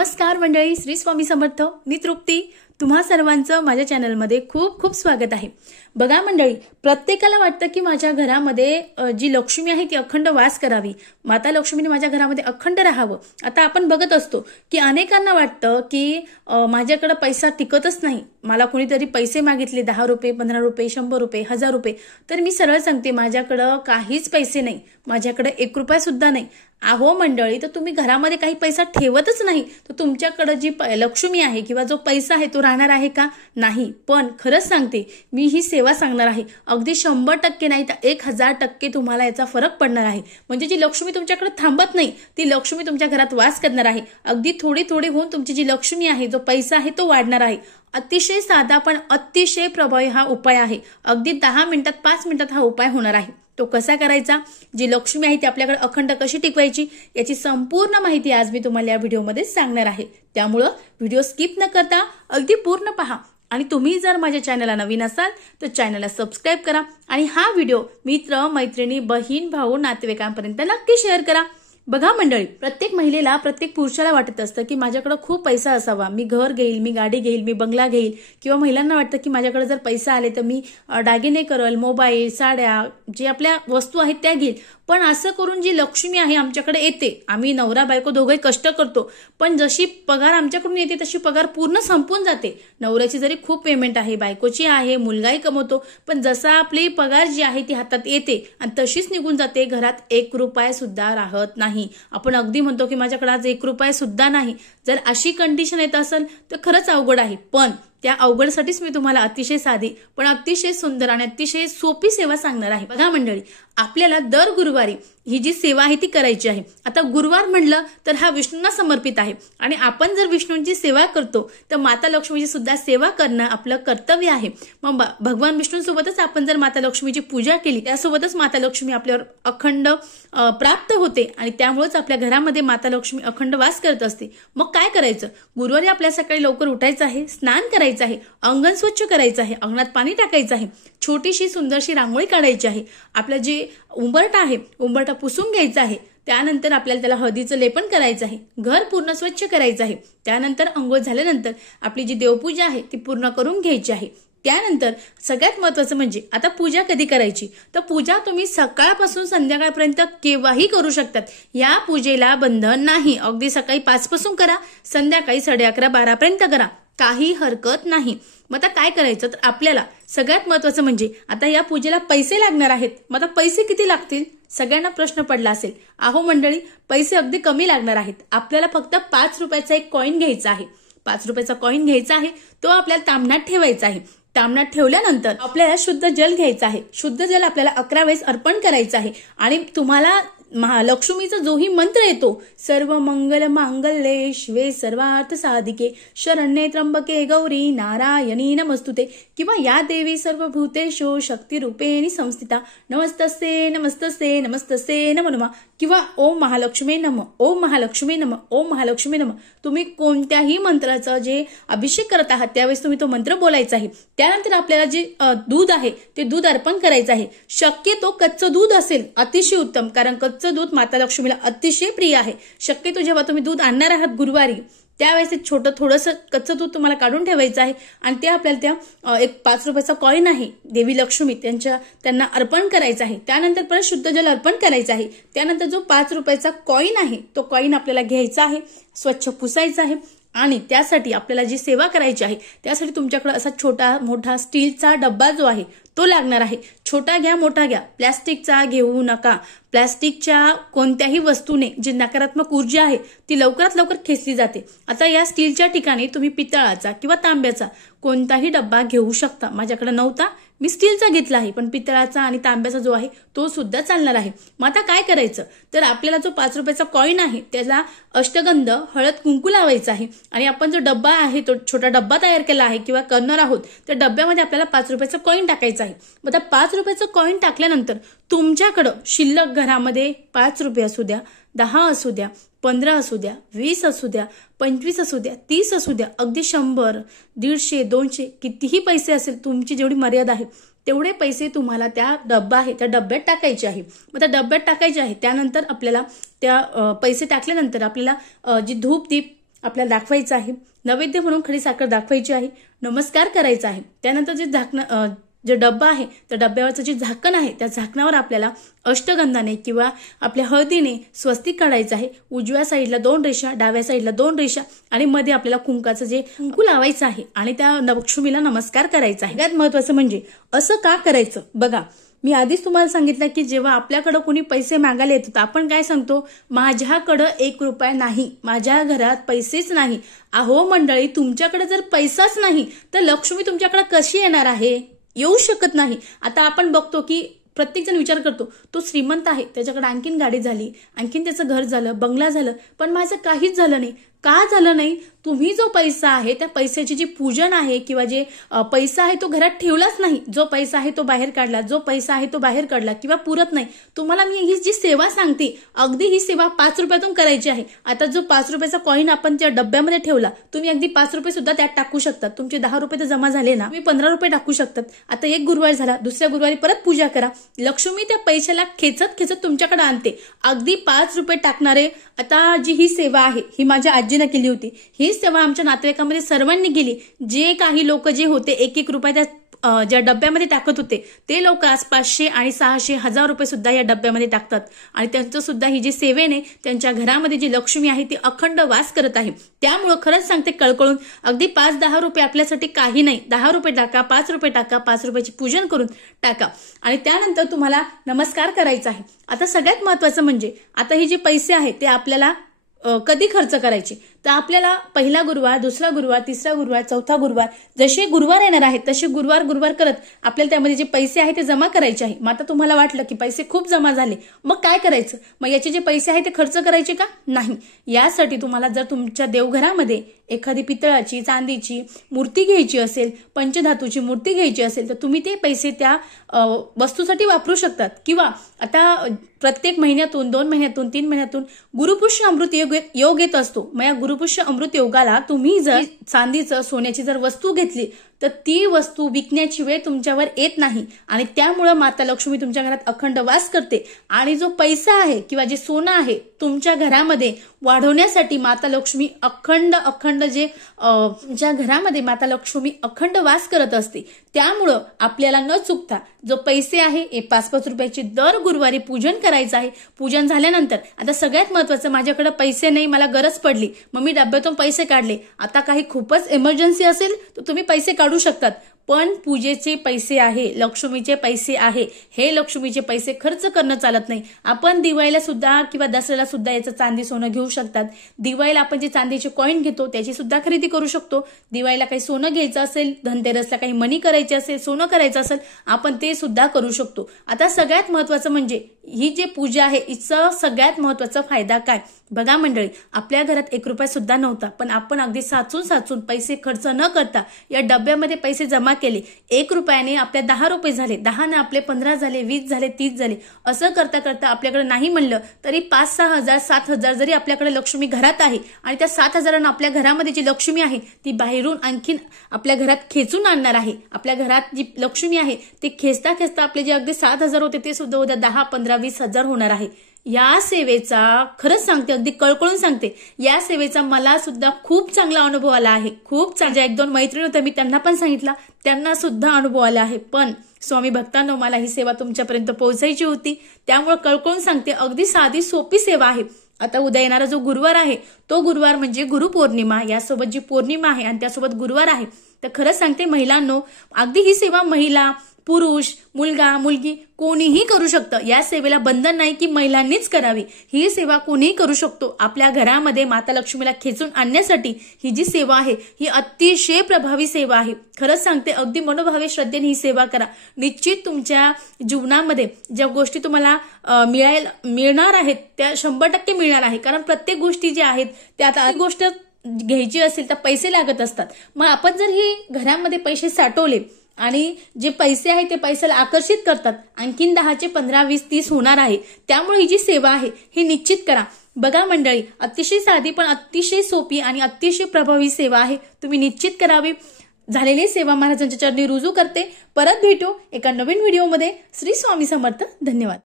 नमस्कार मंडळी, श्री स्वामी समर्थ. मी तृप्ती. तुम्हा सर्वांचं माझ्या चॅनलमध्ये खूप खूप स्वागत आहे. बघा मंडळी, प्रत्येकाला वाटतं की माझ्या घरामध्ये जी लक्ष्मी आहे ती अखंड वास करावी, माता लक्ष्मीने माझ्या घरामध्ये अखंड राहावं. आता आपण बघत असतो की अनेकांना वाटतं की माझ्याकडे पैसा टिकतच नाही. मला कोणीतरी पैसे मागितले 10 रुपये, 15 रुपये, 100 रुपये, 1000 रुपये, तर मी सरळ सांगते माझ्याकडे काहीच पैसे नाही, माझ्याकडे 1 रुपया सुद्धा नाही. अहो मंडळी, तर तुम्ही घरामध्ये काही पैसा ठेवतच नाही, तर तुमच्याकडे जी लक्ष्मी आहे किंवा जो पैसा आहे तो राहणार आहे का? नाही. पण खरंच सांगते, मी ही सेवा सांगणार आहे, अगदी 100% नाही तर 1000% तुम्हाला याचा फरक पडणार आहे. म्हणजे जी लक्ष्मी तुमच्याकडे थांबत नाही, ती लक्ष्मी तुमच्या घरात वास करणार आहे. अगदी थोडी थोडी होऊन तुमची जी लक्ष्मी आहे, जो पैसा आहे तो वाढणार आहे. अतिशय साधा पण अतिशय प्रभावी हा उपाय आहे. अगदी 10 मिनिटात 5 मिनिटात हा उपाय होणार आहे. तो कसा करायचा, जी लक्ष्मी आहे ती आपल्याकडे अखंड कशी टिकवायची, याची संपूर्ण माहिती आज मी तुम्हाला या व्हिडिओमध्ये सांगणार आहे. त्यामुळं व्हिडिओ स्किप न करता अगदी पूर्ण पहा. आणि तुम्ही जर माझ्या चॅनलला नवीन असाल तर चॅनलला सबस्क्राईब करा आणि हा व्हिडिओ मित्र, मैत्रिणी, बहीण, भाऊ, नातेवाईकांपर्यंत नक्की शेअर करा. बघा मंडळी, प्रत्येक महिलेला, प्रत्येक पुरुषाला वाटत असतं की माझ्याकडे खूप पैसा असावा, मी घर घेईल, मी गाडी घेईल, मी बंगला घेईल. किंवा महिलांना वाटतं की माझ्याकडे जर पैसा आले तर मी दागिने करल, मोबाईल, साड्या, जे आपल्या वस्तू आहेत त्या घेईल. पण असं करून जी लक्ष्मी आहे आमच्याकडे येते, आम्ही नवरा बायको दोघंही कष्ट करतो, पण जशी पगार आमच्याकडून येते तशी पगार पूर्ण संपून जाते. नवऱ्याची जरी खूप पेमेंट आहे, बायकोची आहे, मुलगाही कमवतो, पण जसा आपली पगार जी आहे ती हातात येते आणि तशीच निघून जाते. घरात 1 रुपया सुद्धा राहत नाही. आपण अगदी म्हणतो की माझ्याकडे आज 1 रुपया सुद्धा नाही. जर अशी कंडिशन येत असेल तर खरंच अवघड आहे. पण त्या अवघडसाठीच मी तुम्हाला अतिशय साधी पण अतिशय सुंदर आणि अतिशय सोपी सेवा सांगणार आहे. बघा मंडळी, आपल्याला दर गुरुवारी ही जी सेवा आहे ती करायची आहे. आता गुरुवार म्हणलं तर हा विष्णूंना समर्पित आहे आणि आपण जर विष्णूंची सेवा करतो तर माता लक्ष्मीची सुद्धा सेवा करणं आपलं कर्तव्य आहे. मग भगवान विष्णूंसोबतच आपण जर माता लक्ष्मीची पूजा केली, त्यासोबतच माता लक्ष्मी आपल्यावर अखंड प्राप्त होते आणि त्यामुळेच आपल्या घरामध्ये माता लक्ष्मी अखंड वास करत असते. मग काय करायचं? गुरुवारी आपल्या सकाळी लवकर उठायचं आहे, स्नान करायचं आहे, अंगण स्वच्छ करायचं आहे, अंगणात पाणी टाकायचं आहे, छोटीशी सुंदरशी रांगोळी काढायची आहे, आपलं जे उंबरठा आहे उंबरठा पुसून घ्यायचा आहे. त्यानंतर आपल्याला त्याला हळदीचं लेपन करायचं आहे, घर पूर्ण स्वच्छ करायचं आहे. त्यानंतर अंघोळ झाल्यानंतर आपली जी देवपूजा आहे ती पूर्ण करून घ्यायची आहे. त्यानंतर सगळ्यात महत्वाचं म्हणजे आता पूजा कधी करायची, तर पूजा तुम्ही सकाळपासून संध्याकाळपर्यंत केव्हाही करू शकतात. या पूजेला बंधन नाही. अगदी सकाळी 5 पासून करा, संध्याकाळी 11:30, 12 पर्यंत करा, काही हरकत नाही. मग आता काय करायचं, तर आपल्याला सगळ्यात महत्वाचं म्हणजे आता या पूजेला पैसे लागणार आहेत. मग आता पैसे किती लागतील सगळ्यांना प्रश्न पडला असेल. अहो मंडळी, पैसे अगदी कमी लागणार आहेत. आपल्याला फक्त 5 रुपयाचा एक कॉईन घ्यायचा आहे. 5 रुपयाचा कॉईन घ्यायचा आहे, तो आपल्याला तामणात ठेवायचा आहे. तामणात ठेवल्यानंतर आपल्याला शुद्ध जल घ्यायचं आहे. शुद्ध जल आपल्याला 11 वेळेस अर्पण करायचं आहे. आणि तुम्हाला महालक्ष्मीचा जोही मंत्र येतो, सर्व मंगल मांगल्ये शिवे सर्वार्थ साधिके शरण्ये त्र्यंबके गौरी नारायणी नमस्तुते, किंवा या देवी सर्वभूतेषु शक्ती रूपेणी संस्थिता नमस्तस्ते नमस्तस्ते नमस्तस्ते नमो नमः, किंवा ओम महालक्ष्मी नमः, ओम महालक्ष्मी नमः, ओम महालक्ष्मी नमः. तुम्ही कोणत्याही मंत्राचा जे अभिषेक करत आहात त्यावेळेस तुम्ही तो मंत्र बोलायचा आहे. त्यानंतर आपल्याला जे दूध आहे ते दूध अर्पण करायचं आहे. शक्यतो कच्चं दूध असेल अतिशय उत्तम, कारण कच्चं दूध माता लक्ष्मीला अतिशय प्रिय आहे. शक्यतो जेव्हा तुम्ही दूध आणणार आहात गुरुवारी त्यावेळेस एक छोटं थोडंसं कच्चं दूध तुम्हाला काढून ठेवायचं आहे आणि ते आपल्याला त्या एक 5 रुपयाचा कॉईन आहे देवी लक्ष्मी त्यांना अर्पण करायचं आहे. त्यानंतर परत शुद्ध जल अर्पण करायचं आहे. त्यानंतर जो 5 रुपयाचा कॉईन आहे तो कॉईन आपल्याला घ्यायचा आहे, स्वच्छ पुसायचा आहे. आणि त्यासाठी आपल्याला जी सेवा करायची आहे त्यासाठी तुमच्याकडे असा छोटा मोठा स्टीलचा डब्बा जो आहे तो लागणार आहे. छोटा घ्या, मोठा घ्या, प्लॅस्टिकचा घेऊ नका. प्लॅस्टिकच्या कोणत्याही वस्तूने जी नकारात्मक ऊर्जा आहे ती लवकरात लवकर खेचली जाते. आता या स्टीलच्या ठिकाणी तुम्ही पितळाचा किंवा तांब्याचा कोणताही डब्बा घेऊ शकता. माझ्याकडे नव्हता, मी स्टीलचा घेतला आहे, पण पितळाचा आणि तांब्याचा जो आहे तो सुद्धा चालणार आहे. मग आता काय करायचं, तर आपल्याला जो 5 रुपयाचा कॉईन आहे त्याला अष्टगंध, हळद, कुंकू लावायचं आहे. आणि आपण जो डब्बा आहे तो छोटा डब्बा तयार केला आहे किंवा करणार आहोत, त्या डब्यामध्ये आपल्याला 5 रुपयाचा कॉईन टाकायचा आहे. मग आता 5 रुपयाचं कॉईन टाकल्यानंतर तुमच्याकडं शिल्लक घरामध्ये 5 रुपये असू द्या, 10 असू द्या, 15 असू द्या, 20 असू द्या, 25 असू द्या, 30 असू द्या, अगदी 100, 150, 200 कितीही पैसे असेल, तुमची जेवढी मर्यादा आहे तेवढे पैसे तुम्हाला त्या डब्बा आहे त्या डब्यात टाकायचे आहे. मग त्या डब्यात टाकायचे आहे. त्यानंतर आपल्याला त्या पैसे टाकल्यानंतर आपल्याला जी धूप दीप आपल्याला दाखवायचं आहे, नैवेद्य म्हणून खडी साखर दाखवायची आहे, नमस्कार करायचा आहे. त्यानंतर जे डब्बा आहे त्या डब्यावरचं जे झाकण आहे त्या झाकणावर आपल्याला अष्टगंधाने किंवा आपल्या हळदीने स्वस्तिक काढायचं आहे. उजव्या साईडला 2 रेषा, डाव्या साईडला 2 रेषा आणि मध्ये आपल्याला कुंकाचं जे कुंकू लावायचं आहे आणि त्या लक्ष्मीला नमस्कार करायचा आहे. सगळ्यात महत्वाचं म्हणजे असं का करायचं बघा, मी आधीच तुम्हाला सांगितलं की जेव्हा आपल्याकडे कोणी पैसे मागायला येतो तर आपण काय सांगतो, माझ्याकडे 1 रुपया नाही, माझ्या घरात पैसेच नाही. अहो मंडळी, तुमच्याकडे जर पैसाच नाही तर लक्ष्मी तुमच्याकडे कशी येणार आहे? येऊ शकत नाही. आता आपण बघतो की प्रत्येक जण विचार करतो तो श्रीमंत आहे, त्याच्याकडे आणखीन गाडी झाली, आणखीन त्याचं घर झालं, बंगला झालं, पण माझं काहीच झालं नाही. का झालं नाही? तुम्ही जो पैसा आहे त्या पैशाची जी पूजन आहे किंवा जे पैसा आहे तो घरात ठेवलाच नाही. जो पैसा आहे तो बाहेर काढला, जो पैसा आहे तो बाहेर काढला किंवा पुरत नाही. तुम्हाला मी ही जी सेवा सांगते, अगदी ही सेवा 5 रुपयातून करायची आहे. आता जो 5 रुपयाचा कॉईन आपण त्या डब्यामध्ये ठेवला, तुम्ही अगदी 5 रुपये सुद्धा त्यात टाकू शकतात. तुमचे 10 रुपये तर जमा झाले ना, तुम्ही 15 रुपये टाकू शकतात. आता एक गुरुवार झाला, दुसऱ्या गुरुवारी परत पूजा करा. लक्ष्मी त्या पैशाला खेचत खेचत तुमच्याकडे आणते. अगदी 5 रुपये टाकणारे, आता जी ही सेवा आहे ही माझ्या आजीने केली होती. ही सेवा आमच्या नातेवाईकांमध्ये सर्वांनी केली. जे काही लोक जे होते 1-1 रुपये त्या ज्या डब्यामध्ये टाकत होते ते लोक आज 500 आणि 600 1000 रुपये सुद्धा या डब्यामध्ये टाकतात आणि त्यांचं सुद्धा ही जी सेवेने त्यांच्या घरामध्ये जी लक्ष्मी आहे ती अखंड वास करत आहे. त्यामुळे खरंच सांगते कळकळून, अगदी 5-10 रुपये आपल्यासाठी काही नाही. 10 रुपये टाका, 5 रुपये टाका, 5 रुपयाची पूजन करून टाका आणि त्यानंतर तुम्हाला नमस्कार करायचा आहे. आता सगळ्यात महत्वाचं म्हणजे आता हे जे पैसे आहेत ते आपल्याला कधी खर्च करायचे, तर आपल्याला पहिला गुरुवार, दुसरा गुरुवार, तिसरा गुरुवार, चौथा गुरुवार, जसे गुरुवार येणार आहेत तसे गुरुवार करत आपल्याला त्यामध्ये जे पैसे आहेत ते जमा करायचे आहे. मग आता तुम्हाला वाटलं की पैसे खूप जमा झाले, मग काय करायचं? मग याचे जे पैसे आहेत ते खर्च करायचे का? नाही. यासाठी तुम्हाला जर तुमच्या देवघरामध्ये एखादी पितळाची, चांदीची मूर्ती घ्यायची असेल, पंचधातूची मूर्ती घ्यायची असेल तर तुम्ही ते पैसे त्या वस्तूसाठी वापरू शकतात. किंवा आता प्रत्येक महिन्यातून, 2 महिन्यातून, 3 महिन्यातून गुरुपुष्य अमृत योग येत असतो. मग या गुरुपुष्य अमृत योगाला तुम्ही जर चांदीचं, सोन्याची जर वस्तू घेतली तर ती वस्तू विकण्याची वेळ तुमच्यावर येत नाही आणि त्यामुळे माता लक्ष्मी तुमच्या घरात अखंड वास करते. आणि जो पैसा आहे किंवा जे सोनं आहे तुमच्या घरामध्ये वाढवण्यासाठी माता लक्ष्मी अखंड जे तुमच्या घरामध्ये माता लक्ष्मी अखंड वास करत असते. त्यामुळं आपल्याला न चुकता जो पैसे आहे 5-5 रुपयाची दर गुरुवारी पूजन करायचं आहे. पूजन झाल्यानंतर आता सगळ्यात महत्वाचं, माझ्याकडे पैसे नाही, मला गरज पडली, मग मी डब्यातून पैसे काढले. आता काही खूपच इमर्जन्सी असेल तर तुम्ही पैसे काढू शकतात, पण पूजेचे पैसे आहे, लक्ष्मीचे पैसे आहे, हे लक्ष्मीचे पैसे खर्च करणं चालत नाही. आपण दिवाळीला सुद्धा किंवा दसऱ्याला सुद्धा याचं चांदी सोनं घेऊ शकतात. दिवाळीला आपण जे चांदीचे कॉईन घेतो त्याची सुद्धा खरेदी करू शकतो. दिवाळीला काही सोनं घ्यायचं असेल, धनतेरसला काही मनी करायचे असेल, सोनं करायचं असेल, आपण ते सुद्धा करू शकतो. आता सगळ्यात महत्वाचं म्हणजे ही जी पूजा आहे हिचा सगळ्यात महत्वाचा फायदा काय बघा मंडळी, आपल्या घरात 1 रुपया सुद्धा नव्हता, पण आपण अगदी साचून पैसे खर्च न करता या डब्यामध्ये पैसे जमा केले. 1 रुपयाने आपल्या 10 रुपये झाले, 10 ने आपले 15 झाले, 20 झाले, 30 झाले. असं करता करता आपल्याकडे नाही म्हणलं तरी 5-6 हजार 7 हजार जरी आपल्याकडे लक्ष्मी घरात आहे आणि त्या 7 हजारांना आपल्या घरामध्ये जी लक्ष्मी आहे ती बाहेरून आणखीन आपल्या घरात खेचून आणणार आहे. आपल्या घरात जी लक्ष्मी आहे ती खेचता खेचता आपले जे अगदी 7 हजार होते ते सुद्धा उद्या 10, 15, 20 हजार होणार आहे. या सेवेचा खरंच सांगते, अगदी कळकळून सांगते, या सेवेचा मला सुद्धा खूप चांगला अनुभव आला आहे. खूप चांगल्या 1-2 मैत्रिणी होत्या, मी त्यांना पण सांगितलं, त्यांना सुद्धा अनुभव आला आहे. पण स्वामी भक्तांनो, मला ही सेवा तुमच्यापर्यंत पोहोचायची होती, त्यामुळे कळकळून सांगते, अगदी साधी सोपी सेवा आहे. आता उद्या येणारा जो गुरुवार आहे तो गुरुवार म्हणजे गुरुपौर्णिमा, यासोबत जी पौर्णिमा आहे आणि त्यासोबत गुरुवार आहे. तर खरंच सांगते महिलांनो, अगदी ही सेवा महिला, पुरुष, मुलगा, मुलगी कोणीही करू शकतं. या सेवेला बंधन नाही की महिलांनीच करावी. ही सेवा कोणीही करू शकतो. आपल्या घरामध्ये माता लक्ष्मीला खेचून आणण्यासाठी ही जी सेवा आहे ही अतिशय प्रभावी सेवा आहे. खरंच सांगते, अगदी मनोभावे श्रद्धेने ही सेवा करा. निश्चित तुमच्या जीवनामध्ये ज्या गोष्टी तुम्हाला मिळणार आहेत त्या 100% मिळणार आहे. कारण प्रत्येक गोष्टी ज्या आहेत त्या, आता गोष्ट घ्यायची असेल तर पैसे लागत असतात. मग आपण जर ही घरामध्ये पैसे साठवले आणि जे पैसे आहेत ते पैशाला आकर्षित करतात, आणखीन 10चे 15, 20, 30 होणार आहे. त्यामुळे ही जी सेवा आहे ही निश्चित करा. बघा मंडळी, अतिशय साधी पण अतिशय सोपी आणि अतिशय प्रभावी सेवा आहे. तुम्ही निश्चित करावी. झालेली सेवा महाराजांच्या चरणी रुजू करते. परत भेटू एका नवीन व्हिडिओमध्ये. श्री स्वामी समर्थ. धन्यवाद.